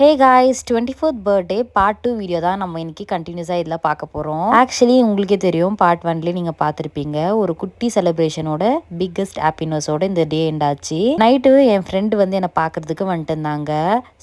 Hey guys 24th birthday part 2 video தான் நம்ம இன்னைக்கு கண்டினியூஸாக இதில் பார்க்க போகிறோம். ஆக்சுவலி உங்களுக்கே தெரியும், பார்ட் 1லேயே நீங்கள் பார்த்துருப்பீங்க. ஒரு குட்டி செலிப்ரேஷனோட பிக்கஸ்ட் ஹாப்பினஸோட இந்த டே எண்ட் ஆச்சு. நைட்டு என் ஃப்ரெண்டு வந்து என்னை பார்க்கறதுக்கு வந்துட்டு இருந்தாங்க.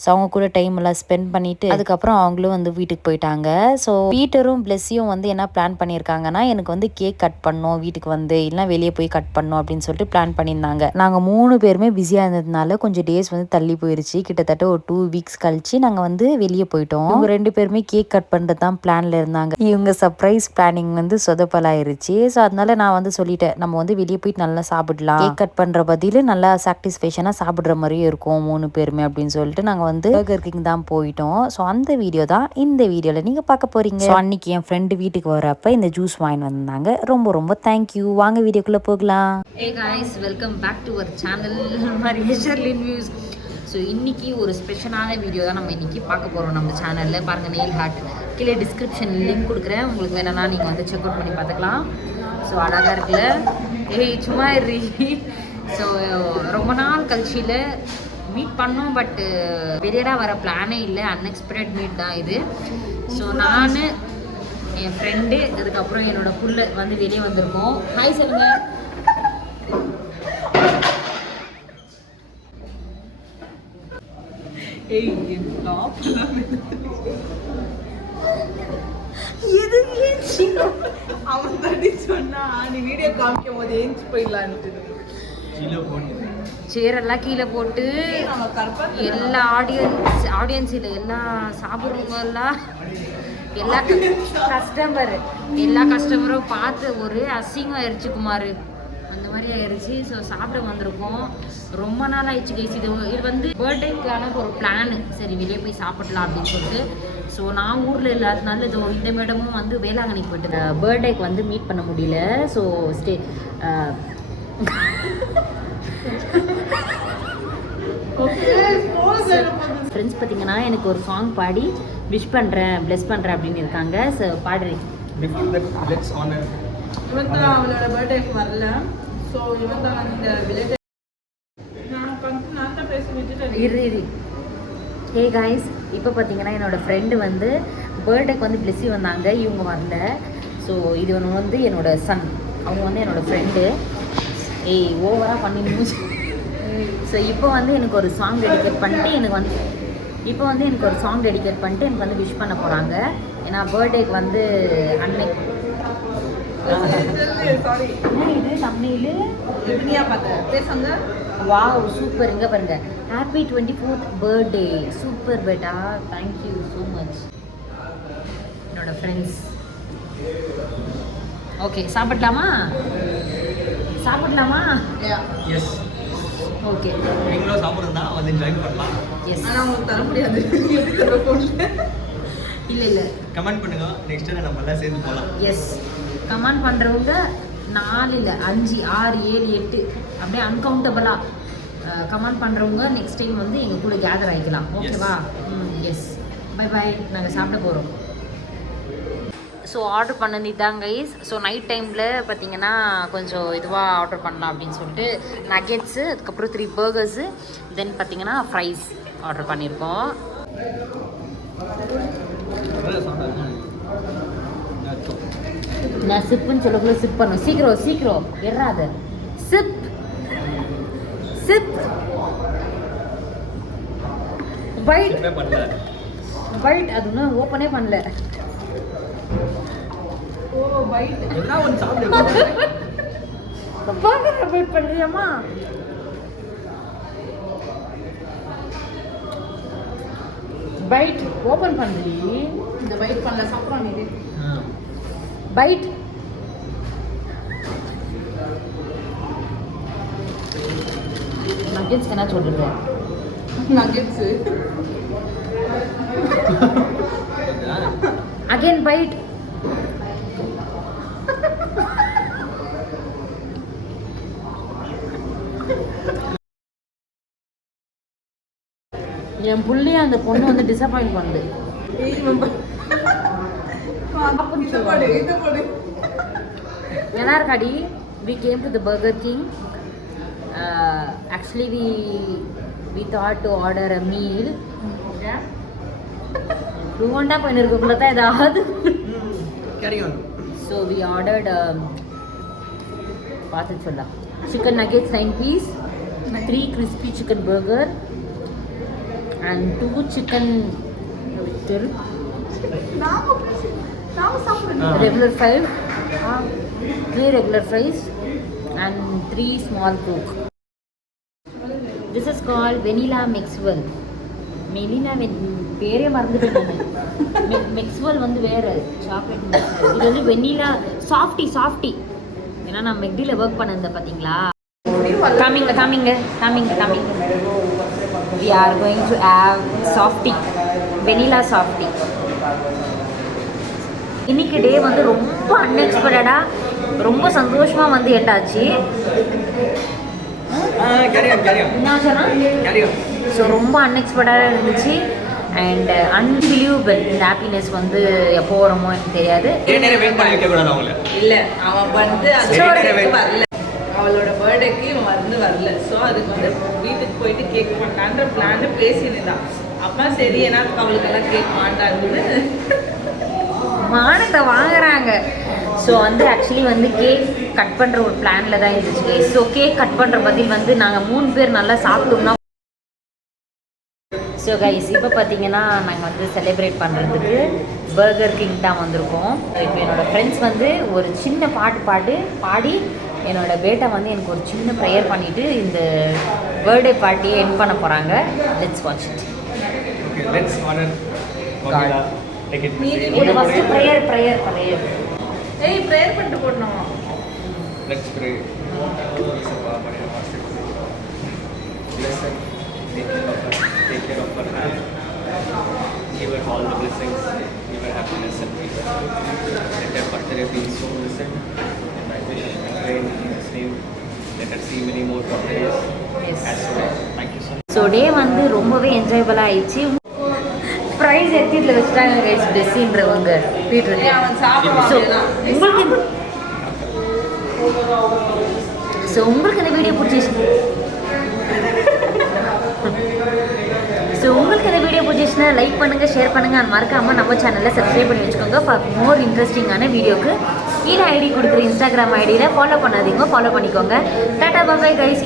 ஸோ அவங்க கூட டைம் எல்லாம் ஸ்பெண்ட் பண்ணிட்டு அதுக்கப்புறம் அவங்களும் வந்து வீட்டுக்கு போயிட்டாங்க. ஸோ பீட்டரும் பிளெஸ்ஸியும் வந்து என்ன பிளான் பண்ணியிருக்காங்கன்னா, எனக்கு வந்து கேக் கட் பண்ணோம் வீட்டுக்கு வந்து, இல்லைனா வெளியே போய் கட் பண்ணோம் அப்படின்னு சொல்லிட்டு பிளான் பண்ணியிருந்தாங்க. நாங்கள் 3 பேருமே பிஸியாக இருந்ததுனால கொஞ்சம் டேஸ் வந்து தள்ளி போயிருச்சு. கிட்டத்தட்ட ஒரு 2 வீக்ஸ் கழிச்சு நாங்க வந்து வெளியே போயிட்டோம். இவங்க 2 பேருமே கேக் கட் பண்றது தான் பிளான்ல இருந்தாங்க. இவங்க சர்ப்ரைஸ் பிளானிங் வந்து சொதப்பலாயிருச்சு. ஸோ அதனால நான் வந்து சொல்லிட்டேன், நம்ம வந்து வெளியே போயிட்டு நல்லா சாப்பிடலாம், கேக் கட் பண்ற பதில் நல்லா சாட்டிஸ்ஃபேக்ஷனா சாப்பிடுற மாதிரியும் இருக்கும் 3 பேருமே அப்படின்னு சொல்லிட்டு நாங்க வந்து பர்கர் கிங் தான் போயிட்டோம். ஸோ அந்த வீடியோ தான் இந்த வீடியோல நீங்க பார்க்க போறீங்க. ஸோ அன்னைக்கு என் ஃப்ரெண்டு வீட்டுக்கு வரப்ப இந்த ஜூஸ் வாங்கி வந்தாங்க. ரொம்ப ரொம்ப தேங்க்யூ. வாங்க வீடியோக்குள்ள போகலாம். Hey guys, welcome back to our channel Maria Sherlyn Views. So இன்றைக்கி ஒரு ஸ்பெஷலான வீடியோ தான் நம்ம இன்றைக்கி பார்க்க போகிறோம் நம்ம சேனலில். பாருங்கள், நெயில் ஹார்ட் கீழே டிஸ்கிரிப்ஷன் லிங்க் கொடுக்குறேன், உங்களுக்கு வேணும்னா நீங்கள் வந்து செக் அவுட் பண்ணி பார்த்துக்கலாம். ஸோ அழகாக இருக்குல்ல, ஏய் சும்மா இரு. ஸோ ரொம்ப நாள் கழிச்சியில் மீட் பண்ணோம், பட்டு வெளியராக வர பிளானே இல்லை, அன்எக்ஸ்பெக்டட் மீட் தான் இது. ஸோ நான் என் ஃப்ரெண்டு அதுக்கப்புறம் என்னோட புள்ள வந்து வெளியே வந்திருக்கோம். ஹாய் சொல்லுங்க. அவன் தடி சொன்னா நீ வீடியோ காமிக்கும் போது ஏஞ்சி போயிடலான்ட்டு சேரெல்லாம் கீழே போட்டு எல்லா ஆடியன்ஸில் எல்லா சாப்பிட்றவங்க எல்லாம் எல்லா கஸ்டமரும் பார்த்து ஒரு அசிங்கம் ஆயிடுச்சு குமார், அந்த மாதிரி ஆயிடுச்சு. ஸோ சாப்பிட வந்திருக்கோம். ரொம்ப நாள் ஆயிடுச்சு கைஸ். இது வந்து பர்த்டேக்கான ஒரு பிளானு, சரி வெளியே போய் சாப்பிடலாம் அப்படின்னு சொல்லிட்டு. ஸோ நான் ஊரில் இல்லாதனால இது இந்த மேடமும் வந்து வேளாங்கண்ணிக்கு போயிட்டு பர்த்டேக்கு வந்து மீட் பண்ண முடியல. ஸோ ஃப்ரெண்ட்ஸ் பார்த்தீங்கன்னா எனக்கு ஒரு சாங் பாடி விஷ் பண்ணுறேன், ப்ளெஸ் பண்ணுறேன் அப்படின்னு இருக்காங்க. ஸோ பாடுறேன். இவன் தான் அவளோட பர்த்டேக்கு வரல. ஸோ இவன் தான் இந்த விளையாட்டு நான் தான் பேசி விட்டுட்டு. ஹே காய்ஸ், இப்போ பார்த்தீங்கன்னா என்னோடய ஃப்ரெண்டு வந்து பர்த்டேக்கு வந்து பிளெஸ்ஸி வந்தாங்க, இவங்க வரல. ஸோ இது ஒன்று வந்து என்னோடய சன், அவங்க வந்து என்னோடய ஃப்ரெண்டு. ஏய் ஓவராக பண்ணிடுச்சு. ஸோ இப்போ வந்து எனக்கு ஒரு சாங் டெடிகேட் பண்ணிட்டு எனக்கு வந்து விஷ் பண்ண போகிறாங்க. ஏன்னா பர்த்டேக்கு வந்து அன்னைக்கு இது தமிழ் எப்படியா பார்த்தேன் பேசுங்க. Wow super. இங்கே பாருங்க, ஹாப்பி 24th பர்த்டே. சூப்பர் பேட்டா, தேங்க்யூ ஸோ மச் என்னோட ஃப்ரெண்ட்ஸ். ஓகே, சாப்பிடலாமா? எஸ். ஓகே, நீங்களும் சாப்பிட்றதா வந்து ஜாயின் பண்ணலாம். எஸ். ஆனால் அவங்களுக்கு தர முடியாது. இல்லை கமெண்ட் பண்ணுங்க, நெக்ஸ்ட் டைம் நம்ம எல்லாம் சேர்ந்து போகலாம். எஸ். கமெண்ட் பண்ணுறவங்க 4 இல்லை 5 6 7 8 அப்படியே அன்கவுண்டபிளாக கமெண்ட் பண்ணுறவங்க நெக்ஸ்ட் டைம் வந்து எங்கள் கூட கேதர் ஆகிக்கலாம். ஓகேவா? எஸ். Bye bye. நாங்கள் சாப்பிட போகிறோம். ஸோ ஆர்டர் பண்ணது தான் கைஸ். ஸோ நைட் டைமில் பார்த்தீங்கன்னா கொஞ்சம் இதுவாக ஆர்டர் பண்ணலாம் அப்படின்னு சொல்லிட்டு நகெட்ஸு, அதுக்கப்புறம் 3 பர்கர்ஸு, தென் பார்த்தீங்கன்னா ஃப்ரைஸ் ஆர்டர் பண்ணியிருக்கோம். நான் சிப்புன்னு சொல்லக்குள்ள சிப் பண்ணும். சீக்கிரம் எறாத சிப் பைட் அது இன்னும் ஓப்பனே பண்ணல. ஓ பைட் எல்லாம் ஒன்று சாப்பிடு. பர்கர் பைட் பண்ணுறியாம்மா? பைட் ஓப்பன் பண்ணுறீ. இந்த பைட் பண்ணல, சாப்பிட்றோம் நீ. பைட் நகெட்ஸ்க்கு என்ன சொல்கிறது? நகெட்ஸு அகைன் பைட். என் புள்ளைய அந்த பொண்ணு வந்து டிசப்பாயிண்ட் பண்ணுது. நல்லா இருக்காடி. We came to the Burger King. Actually we thought to order a meal. ஃப்ளூவெண்ட்டாக பண்ணியிருக்கக்குள்ள தான் ஏதாவது. Carry on. So we ordered பார்த்து சொல்லலாம் chicken nuggets 9 piece, 3 crispy chicken burger and 2 chicken regular fries, 3 regular fries and 3 small coke. This is called vanilla Maxwell. Melina பேரே மறந்துட்டேன். Maxwell வந்து வேறு chocolate. இது வந்து வெண்ணிலா சாஃப்டி. ஏன்னா நான் மெக்டியில் ஒர்க் பண்ணது பார்த்தீங்களா. காமிங்க. We are going to have softy, vanilla softy. இன்னைக்கு டே வந்து ரொம்ப அன்எக்ஸ்பெக்டடாக ரொம்ப சந்தோஷமாக வந்து எண்டாச்சு. என்ன சொன்னால் ஸோ ரொம்ப அன்எக்ஸ்பெக்டடாக இருந்துச்சு அண்ட் அன்பிலீவபிள். இந்த ஹாப்பினஸ் வந்து எப்போ வருமோ எனக்கு தெரியாது. வெயிட் பண்ணி வைக்க கூடாது அவங்கள. இல்லை அவன் வந்து அது வரல, அவளோட பர்த்டேக்கு இவன் வரல. ஸோ அதுக்கு வந்து வீட்டுக்கு போயிட்டு கேக் பண்ணலான்ற பிளான் பேசினதான். அப்பா சரி ஏன்னா அவளுக்கெல்லாம் கேக் மாட்டாங்கன்னு மானத்தை வாங்குறாங்க. ஸோ வந்து ஆக்சுவலி வந்து கேக் கட் பண்ணுற ஒரு பிளானில் தான் இருந்துச்சு. ஸோ கேக் கட் பண்ணுற பதில் வந்து நாங்கள் 3 பேர் நல்லா சாப்பிட்டோம்னா. ஸோ கைஸ் இப்போ பார்த்தீங்கன்னா நாங்கள் வந்து செலிப்ரேட் பண்ணுறதுக்கு பர்கர் கிங் தான் வந்திருக்கோம். இப்போ என்னோடய ஃப்ரெண்ட்ஸ் வந்து ஒரு சின்ன பாடி என்னோடய பேட்டா வந்து எனக்கு ஒரு சின்ன ப்ரேயர் பண்ணிவிட்டு இந்த பர்த்டே பார்ட்டியை என் பண்ண போகிறாங்க. Let's watch it. Okay, let's honor Mamila. Take it. இது ஃபஸ்ட்டு ப்ரேயர். ஏய் ப்ரேயர் பண்ணிட்டு போடணும். Let's pray. Bless her. Take care of her health. Give her all the blessings. Give her happiness and peace. Let her birthday be so blessed. And I wish and pray in Jesus' name. Let her see many more birthdays. Yes. As well. Thank you so much. So day வந்து ரொம்பவே என்ஜாயபுளாக ஆயிடுச்சு. Price எத்தியில் வச்சுட்டாங்க guys பெஸ்ஸின்றவங்க வீட்டுருக்கு. அவன் சாப்பிடுவான். So உங்களுக்கு இந்த video பிடிச்சிச்சுன்னா like பண்ணுங்கள், share பண்ணுங்கள். அது மறக்காமல் நம்ம சேனலில் சப்ஸ்கிரைப் பண்ணி வச்சுக்கோங்க. ஃபார் மோர் இன்ட்ரெஸ்டிங்கான வீடியோக்கு கீழே ஐடி கொடுக்குற இன்ஸ்டாகிராம் ஐடியில் ஃபாலோ பண்ணாதீங்க, ஃபாலோ பண்ணிக்கோங்க. Tata bye guys.